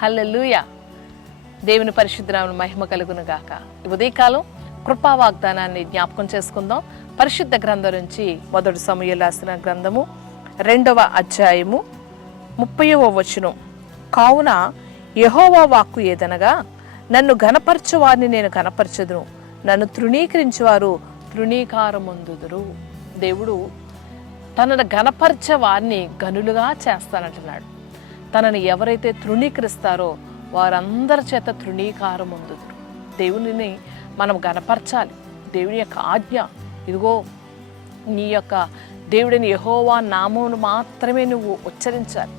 హల్లెలూయా. దేవుని పరిశుద్ధ నామమున మహిమ కలుగును గాక. ఉదయకాలం కృపా వాగ్దానాన్ని జ్ఞాపకం చేసుకుందాం. పరిశుద్ధ గ్రంథం నుంచి మొదటి సమూయేలు రాసిన గ్రంథము 2వ అధ్యాయము 30వ వచనం. కావున యెహోవా వాక్కు ఏదనగా, నన్ను ఘనపరచువారిని నేను ఘనపరచదును, నన్ను తృణీకరించువారు తృణీకారమొందుదురు. దేవుడు తనను ఘనపరచే వారిని గనులుగా చేస్తానంటున్నాడు. తనని ఎవరైతే తృణీకరిస్తారో వారందరి చేత తృణీకారం పొందుదురు. దేవునిని మనం ఘనపరచాలి. దేవుని యొక్క ఆజ్ఞ ఇదిగో, నీ యొక్క దేవుడిని యెహోవా నామమును మాత్రమే నువ్వు ఉచ్చరించాలి,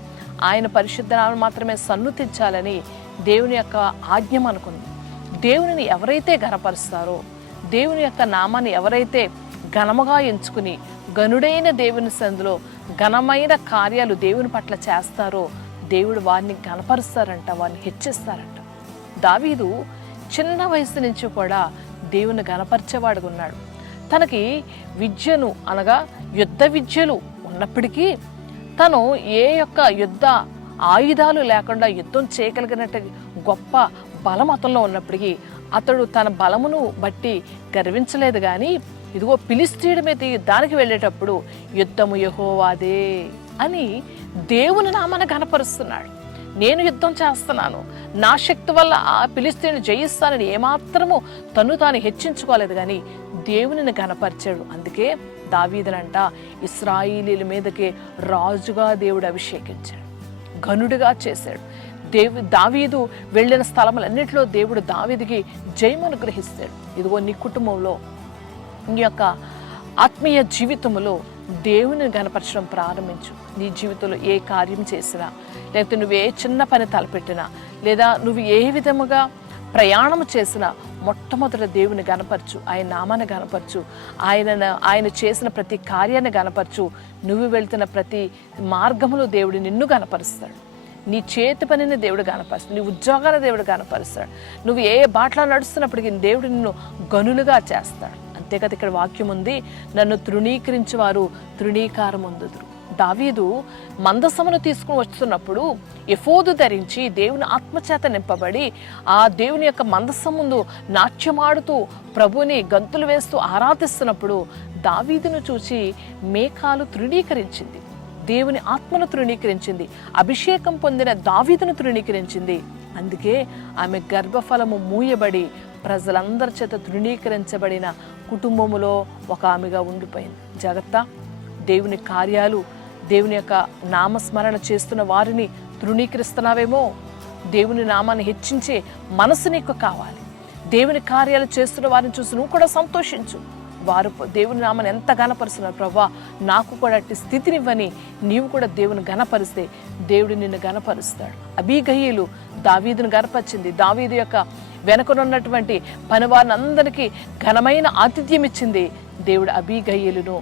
ఆయన పరిశుద్ధ నామమును మాత్రమే సన్నుతించాలని దేవుని యొక్క ఆజ్ఞ మనకుంది. దేవునిని ఎవరైతే ఘనపరుస్తారో, దేవుని యొక్క నామాన్ని ఎవరైతే ఘనముగా ఎంచుకుని గనుడైన దేవుని సందులో ఘనమైన కార్యాలు దేవుని పట్ల చేస్తారో దేవుడు వారిని ఘనపరుస్తారంట, వారిని హెచ్చిస్తారంట. దావీదు చిన్న వయసు నుంచి కూడా దేవుని ఘనపరిచేవాడుగా ఉన్నాడు. తనకి విద్యను అనగా యుద్ధ విద్యలు ఉన్నప్పటికీ తను ఏ యొక్క యుద్ధ ఆయుధాలు లేకుండా యుద్ధం చేయగలిగినట్టు గొప్ప బలం అతనిలో ఉన్నప్పటికీ అతడు తన బలమును బట్టి గర్వించలేదు. కానీ ఇదిగో ఫిలిష్తీయుడి మీద యుద్ధానికి వెళ్ళేటప్పుడు యుద్ధము యెహోవాదే అని దేవుని నామాన్ని ఘనపరుస్తున్నాడు. నేను యుద్ధం చేస్తున్నాను, నా శక్తి వల్ల ఆ ఫిలిష్తీయుని జయిస్తానని ఏమాత్రము తను తాను హెచ్చించుకోలేదు, కానీ దేవునిని ఘనపరిచాడు. అందుకే దావీదునంట ఇశ్రాయేలీయుల మీదకి రాజుగా దేవుడు అభిషేకించాడు, ఘనుడిగా చేశాడు. దావీదు వెళ్ళిన స్థలములన్నింటిలో దేవుడు దావీదుకి జయం అనుగ్రహిస్తాడు. ఇదిగో నీ కుటుంబంలో, నీ యొక్క ఆత్మీయ జీవితంలో దేవుని గణపరచడం ప్రారంభించు. నీ జీవితంలో ఏ కార్యం చేసినా, లేకపోతే నువ్వు ఏ చిన్న పని తలపెట్టినా, లేదా నువ్వు ఏ విధముగా ప్రయాణం చేసినా మొట్టమొదట దేవుని గణపరచు, ఆయన నామాన్ని గణపరచు, ఆయన చేసిన ప్రతి కార్యాన్ని గణపరచు. నువ్వు వెళ్తున్న ప్రతి మార్గములో దేవుడు నిన్ను గణపరుస్తాడు. నీ చేతి పనిని దేవుడు గణపరుస్తాడు, నీ ఉద్యోగాన్ని దేవుడు గణపరుస్తాడు. నువ్వు ఏ బాటలో నడుస్తున్నప్పటికీ దేవుడు నిన్ను గనులుగా చేస్తాడు. అంతేకాదు ఇక్కడ వాక్యం ఉంది, నన్ను తృణీకరించేవారు తృణీకారం పొందుదురు. దావీదు మందసమును తీసుకుని వస్తున్నప్పుడు ఎఫోదు ధరించి దేవుని ఆత్మచేత నింపబడి ఆ దేవుని యొక్క మందసం ముందు నాట్యమాడుతూ ప్రభుని గంతులు వేస్తూ ఆరాధిస్తున్నప్పుడు దావీదును చూసి మేకాలు తృణీకరించింది, దేవుని ఆత్మను తృణీకరించింది, అభిషేకం పొందిన దావీదును తృణీకరించింది. అందుకే ఆమె గర్భఫలము మూయబడి ప్రజలందరి చేత తృణీకరించబడిన కుటుంబములో ఒక ఆమెగా ఉండిపోయింది. జాగ్రత్త, దేవుని కార్యాలు, దేవుని యొక్క నామస్మరణ చేస్తున్న వారిని తృణీకరిస్తున్నావేమో. దేవుని నామాన్ని హెచ్చించే మనసు నీకు కావాలి. దేవుని కార్యాలు చేస్తున్న వారిని చూసి నువ్వు కూడా సంతోషించు. వారు దేవుని నామాన్ని ఎంత ఘనపరుస్తున్నారు, ప్రభా నాకు కూడా అట్టి స్థితినివ్వని నీవు కూడా దేవుని ఘనపరిస్తే దేవుడు నిన్ను ఘనపరుస్తాడు. అబీగయీలు దావీదును ఘనపరిచింది. దావీదు యొక్క వెనకనున్నటువంటి పనివారిని అందరికీ ఘనమైన ఆతిథ్యం ఇచ్చింది. దేవుడు అబీగయీలును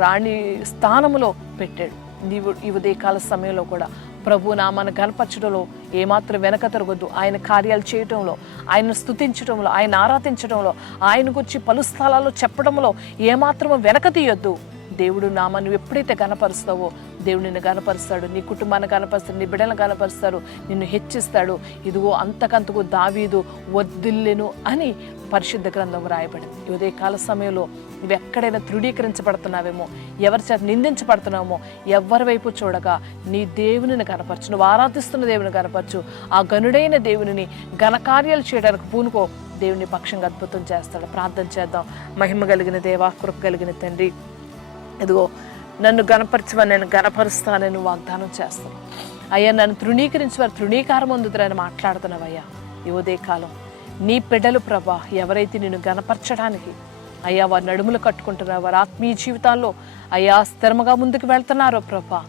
రాణి స్థానములో పెట్టాడు. నీవు ఈ ఉదయకాల సమయంలో కూడా ప్రభు నామాన్ని ఘనపరచడంలో ఏమాత్రం వెనక తిరగొద్దు. ఆయన కార్యాలు చేయటంలో, ఆయన స్తుతించడంలో, ఆయన ఆరాధించడంలో, ఆయన గురించి పలు స్థలాల్లో చెప్పడంలో ఏమాత్రము వెనక తీయొద్దు. దేవుడు నామాన్ని నువ్వు ఎప్పుడైతే గణపరుస్తావో దేవుడు నిన్ను గణపరుస్తాడు, నీ కుటుంబాన్ని గణపరుస్తాడు, నీ బిడ్డలను గణపరుస్తాడు, నిన్ను హెచ్చిస్తాడు. ఇదిగో అంతకంతకు దావీదు వర్ధిల్లెను అని పరిశుద్ధ గ్రంథం రాయబడింది. ఈ ఉదయకాల సమయంలో నువ్వు ఎక్కడైనా తృణీకరించబడుతున్నావేమో, ఎవరి చేత నిందించబడుతున్నావేమో, ఎవరి వైపు చూడగా నీ దేవునిని కనపరచు, నువ్వు ఆరాధిస్తున్న దేవుని కనపరచు. ఆ గనుడైన దేవునిని ఘనకార్యాలు చేయడానికి పూనుకో. దేవుని పక్షంగా అద్భుతం చేస్తాడు. ప్రార్థన చేద్దాం. మహిమ కలిగిన దేవా, కృప కలిగిన తండ్రి, ఇదిగో నన్ను గణపరచమని నేను గణపరుస్తానని వాగ్దానం చేస్తాను అయ్యా. నన్ను తృణీకరించేవారు తృణీకారం పొందుతారని మాట్లాడుతున్నావయ్యా. ఈ ఉదయకాలం నీ బిడ్డలు ప్రభా ఎవరైతే నిన్ను గణపరచడానికి అయ్యా వారి నడుములు కట్టుకుంటున్నారో, వారి ఆత్మీయ జీవితాల్లో అయ్యా స్థిరముగా ముందుకు వెళ్తున్నారో ప్రభా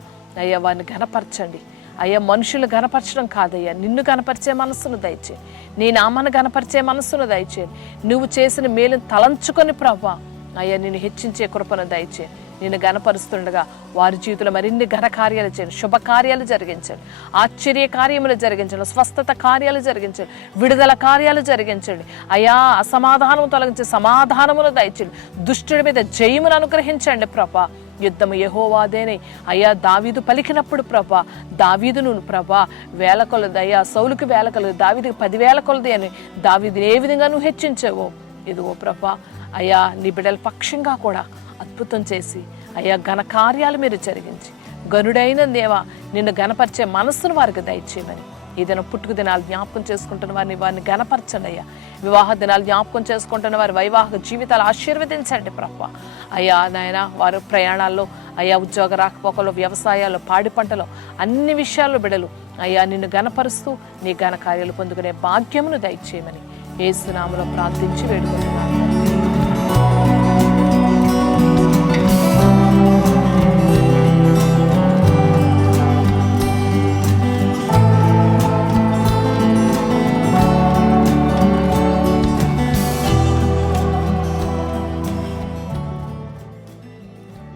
అయ్యా వారిని గణపరచండి అయ్యా. మనుషులు గణపరచడం కాదయ్యా, నిన్ను గణపరిచే మనస్సును దయచే, నీ నామాన్ని గణపరిచే మనస్సును దయచే. నువ్వు చేసిన మేలును తలంచుకొని ప్రభా అయ్యా నిన్ను హెచ్చించే కృపను దయచే. నిన్ను ఘనపరుస్తుండగా వారి జీవితంలో మరిన్ని ఘన కార్యాలు చేయండి, శుభకార్యాలు జరిగించండి, ఆశ్చర్య కార్యములు జరిగించండి, స్వస్థత కార్యాలు జరిగించండి, విడుదల కార్యాలు జరిగించండి అయ్యా. అసమాధానం తొలగించి సమాధానమును దయచండి, దుష్టుడి మీద జయమును అనుగ్రహించండి ప్రభా. యుద్ధము యెహోవాదేనే. అయ్యా దావీదు పలికినప్పుడు ప్రభా, దావీదును ప్రభా వేల కొలది, అయ్యా సౌలుకి వేల కొలది, దావీదుకి 10,000 కొలది అని దావీదుని ఏ విధంగా నువ్వు హెచ్చించావో, ఇదిగో ప్రభా అయ్యా నీ బిడ్డల పక్షంగా కూడా అద్భుతం చేసి అయ్యా ఘన కార్యాలు మీరు జరిగించి, గనుడైన దేవా నిన్ను గణపరిచే మనస్సును వారికి దయచేయమని, ఈ దినం పుట్టుక దినాలు జ్ఞాపకం చేసుకుంటున్న వారిని గణపరచండి అయ్యా. వివాహ దినాలు జ్ఞాపకం చేసుకుంటున్న వారి వైవాహిక జీవితాలు ఆశీర్వదించండి ప్రభా. అయ్యా నాయన వారు ప్రయాణాల్లో, అయ్యా ఉద్యోగ రాకపోకలు, వ్యవసాయాలు, పాడి పంటలు, అన్ని విషయాల్లో బిడలు అయ్యా నిన్ను గణపరుస్తూ నీ ఘన కార్యాలు పొందుకునే భాగ్యమును దయచేయమని యేసు నామములో ప్రార్థించి వేడుకుంటున్నాను.